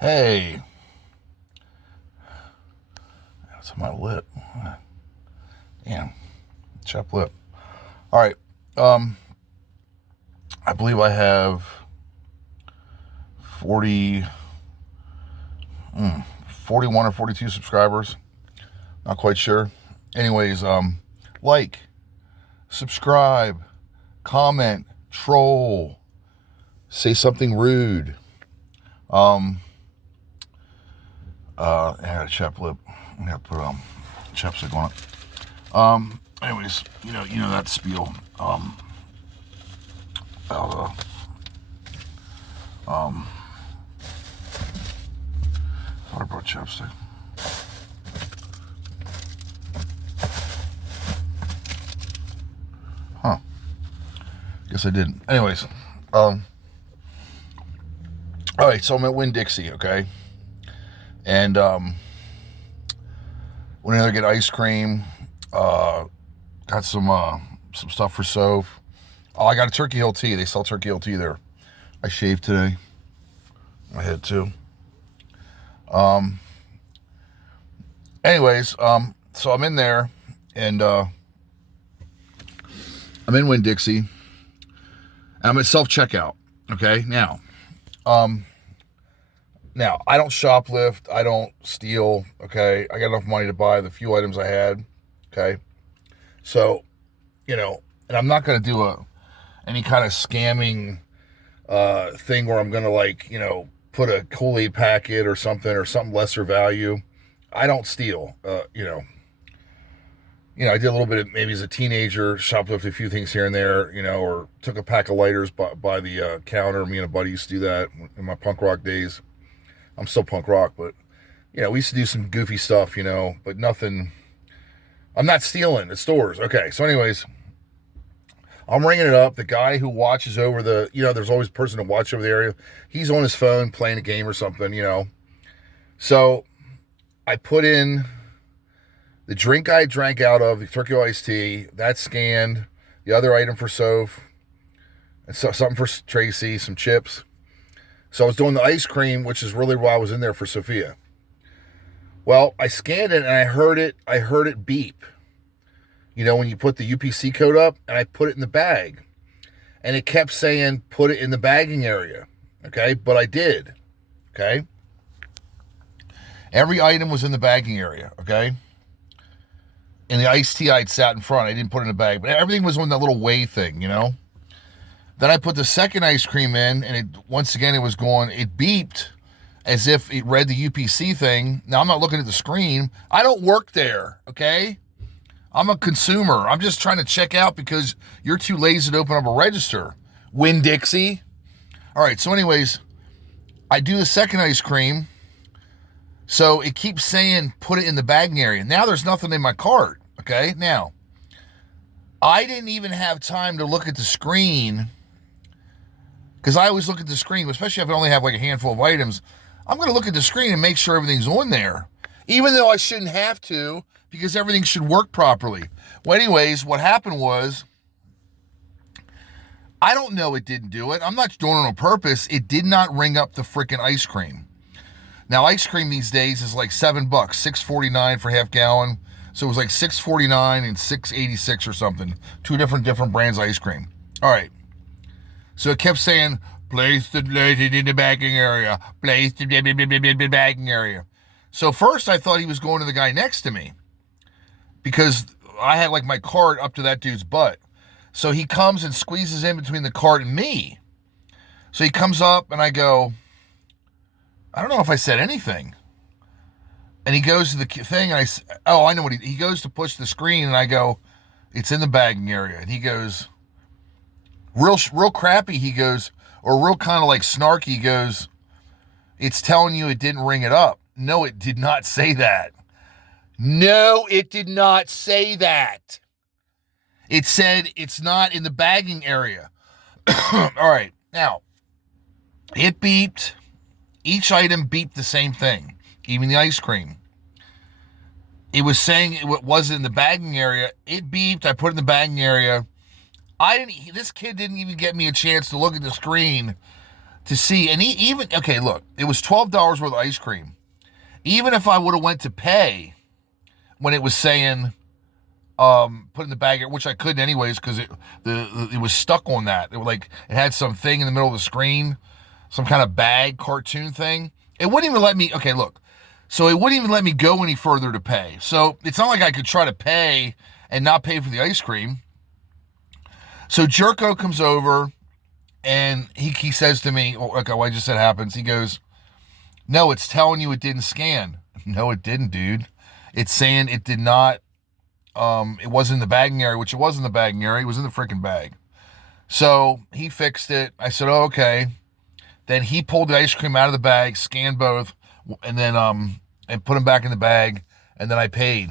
Hey, that's on my lip. Damn, chapped lip. All right. Um, I believe I have 40, 41 or 42 subscribers. Not quite sure. Anyways, like, subscribe, comment, troll, say something rude. I had a chapped lip. I have to put chapstick on it. Anyways, you know that spiel. About thought I brought chapstick. Huh. Guess I didn't. Anyways, all right. So I'm at Winn Dixie, okay, and went in there to get ice cream. Got some stuff for Soph. Oh, I got a Turkey Hill tea. They sell Turkey Hill tea there. I shaved today. My head too. Anyways, so I'm in there, and I'm in Winn Dixie. I'm at self checkout. Okay, now I don't shoplift. I don't steal. Okay, I got enough money to buy the few items I had. Okay, so and I'm not going to do any kind of scamming thing where I'm going to put a Kool-Aid packet or something lesser value. I don't steal. I did a little bit of, maybe as a teenager, shoplifted a few things here and there, or took a pack of lighters by the counter. Me and a buddy used to do that in my punk rock days. I'm still punk rock, but we used to do some goofy stuff, but nothing. I'm not stealing at stores. Okay, so anyways, I'm ringing it up. The guy who watches over there's always a person to watch over the area. He's on his phone playing a game or something, So I put in the drink I drank out of, the Turkey iced tea, that's scanned. The other item for Soph, and something for Tracy, some chips. So I was doing the ice cream, which is really why I was in there for Sophia. Well, I scanned it and I heard it beep. When you put the UPC code up, and I put it in the bag. And it kept saying, put it in the bagging area. Okay, but I did. Okay. Every item was in the bagging area, okay? And the iced tea I'd sat in front. I didn't put it in the bag, but everything was on that little weigh thing, Then I put the second ice cream in, and it beeped as if it read the UPC thing. Now, I'm not looking at the screen. I don't work there, okay? I'm a consumer. I'm just trying to check out because you're too lazy to open up a register. Winn Dixie. All right, so anyways, I do the second ice cream. So it keeps saying, put it in the bagging area. Now there's nothing in my cart, okay? Now, I didn't even have time to look at the screen because I always look at the screen, especially if I only have like a handful of items. I'm going to look at the screen and make sure everything's on there, even though I shouldn't have to because everything should work properly. Well, anyways, what happened was, I don't know it didn't do it. I'm not doing it on purpose. It did not ring up the freaking ice cream. Now, ice cream these days is like $7, $6.49 for half gallon. So it was like $6.49 and $6.86 or something. Two different brands of ice cream. All right. So it kept saying, place it in the bagging area. Place the bagging area. So first I thought he was going to the guy next to me because I had like my cart up to that dude's butt. So he comes and squeezes in between the cart and me. So he comes up and I go, I don't know if I said anything. And he goes to the thing and I know what he goes to push the screen and I go, it's in the bagging area. And he goes, real crappy, he goes, or real kind of like snarky, he goes, it's telling you it didn't ring it up. No, it did not say that. No, it did not say that. It said it's not in the bagging area. All right, now, it beeped. Each item beeped the same thing, even the ice cream. It was saying it wasn't in the bagging area. It beeped. I put it in the bagging area. This kid didn't even get me a chance to look at the screen to see, and even, okay, look, it was $12 worth of ice cream. Even if I would have went to pay when it was saying, put in the bag, which I couldn't anyways, because it was stuck on that. It had some thing in the middle of the screen, some kind of bag cartoon thing. It wouldn't even let me, okay, look. So it wouldn't even let me go any further to pay. So it's not like I could try to pay and not pay for the ice cream. So Jerko comes over and he says to me, okay, what I just said happens. He goes, no, it's telling you it didn't scan. No, it didn't, dude. It's saying it did not, it wasn't in the bagging area, which it was in the bagging area. It was in the freaking bag. So he fixed it. I said, oh, okay. Then he pulled the ice cream out of the bag, scanned both, and then and put them back in the bag, and then I paid.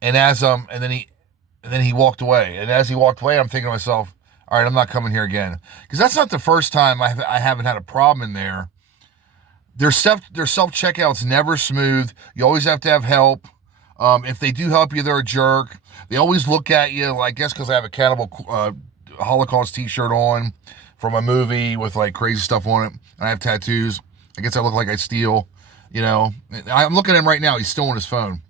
And then he walked away. And as he walked away, I'm thinking to myself, all right, I'm not coming here again. Because that's not the first time I haven't had a problem in there. Their self-checkout's never smooth. You always have to have help. If they do help you, they're a jerk. They always look at you, I guess because I have a Cannibal Holocaust t-shirt on from a movie with like crazy stuff on it. And I have tattoos. I guess I look like I steal, you know. I'm looking at him right now. He's still on his phone.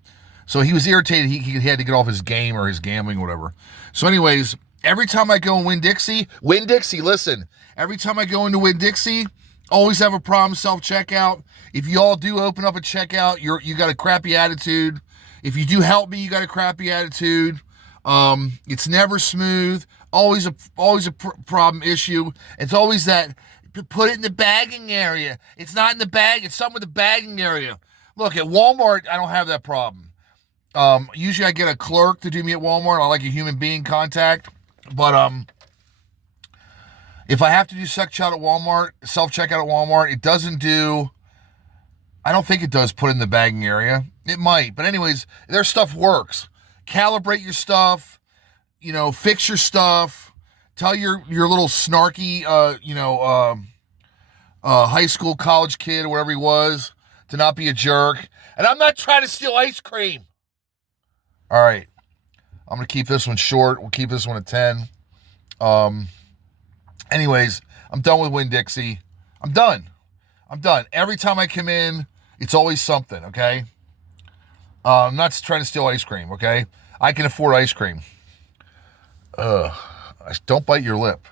So he was irritated. He had to get off his game or his gambling, whatever. So anyways, every time I go in Winn Dixie, listen. Every time I go into Winn Dixie, always have a problem self-checkout. If you all do open up a checkout, you got a crappy attitude. If you do help me, you got a crappy attitude. It's never smooth. Always a problem issue. It's always that, put it in the bagging area. It's not in the bag. It's something with the bagging area. Look, at Walmart, I don't have that problem. Usually I get a clerk to do me at Walmart. I like a human being contact. But if I have to do self-checkout at Walmart, it doesn't do, I don't think it does put in the bagging area. It might. But anyways, their stuff works. Calibrate your stuff, fix your stuff. Tell your little snarky, high school, college kid, or whatever he was, to not be a jerk. And I'm not trying to steal ice cream. All right. I'm going to keep this one short. We'll keep this one at 10. Anyways, I'm done with Winn Dixie. I'm done. Every time I come in, it's always something, okay? I'm not trying to steal ice cream, okay? I can afford ice cream. Don't bite your lip.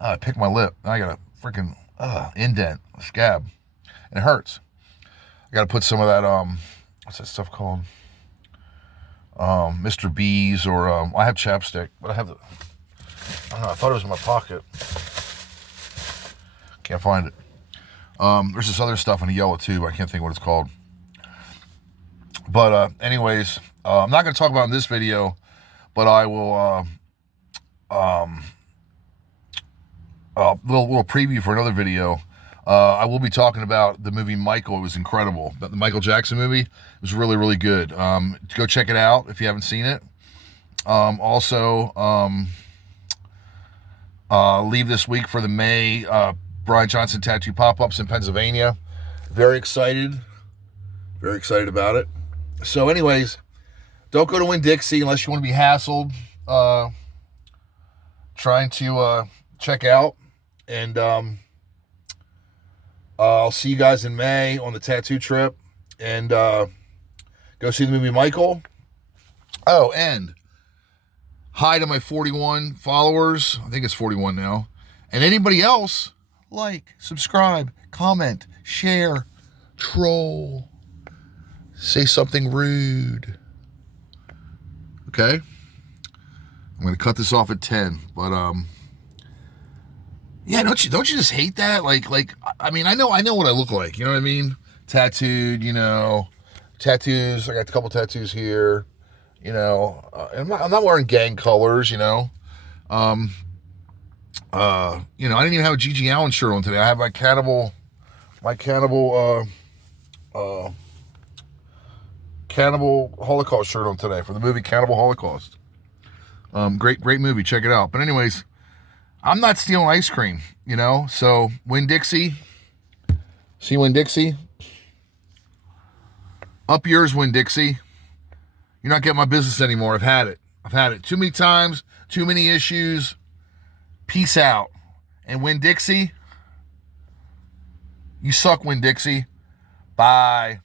I picked my lip. Now I got a freaking indent, a scab. And it hurts. I got to put some of that, what's that stuff called? Mr. B's, or I have chapstick, but I don't know, I thought it was in my pocket. Can't find it. There's this other stuff in the yellow too, but I can't think what it's called. But anyways, I'm not going to talk about it in this video, but I will, little preview for another video. I will be talking about the movie Michael. It was incredible. The Michael Jackson movie. It was really, really good. Go check it out if you haven't seen it. Also, leave this week for the May Brian Johnson tattoo pop-ups in Pennsylvania. Very excited about it. So anyways, don't go to Winn Dixie unless you want to be hassled trying to check out. And I'll see you guys in May on the tattoo trip. And go see the movie Michael. Oh, and hi to my 41 followers. I think it's 41 now. And anybody else, like, subscribe, comment, share, troll, say something rude. Okay? I'm going to cut this off at 10. But, yeah, don't you just hate that? Like, I mean, I know what I look like. You know what I mean? Tattooed, tattoos. I got a couple tattoos here. I'm not wearing gang colors, I didn't even have a Gigi Allen shirt on today. I have my cannibal Holocaust shirt on today for the movie Cannibal Holocaust. Great movie. Check it out. But anyways, I'm not stealing ice cream, so Winn Dixie. See Winn Dixie? Up yours, Winn Dixie. You're not getting my business anymore. I've had it. Too many times, too many issues. Peace out. And Winn Dixie, You suck, Winn Dixie. Bye.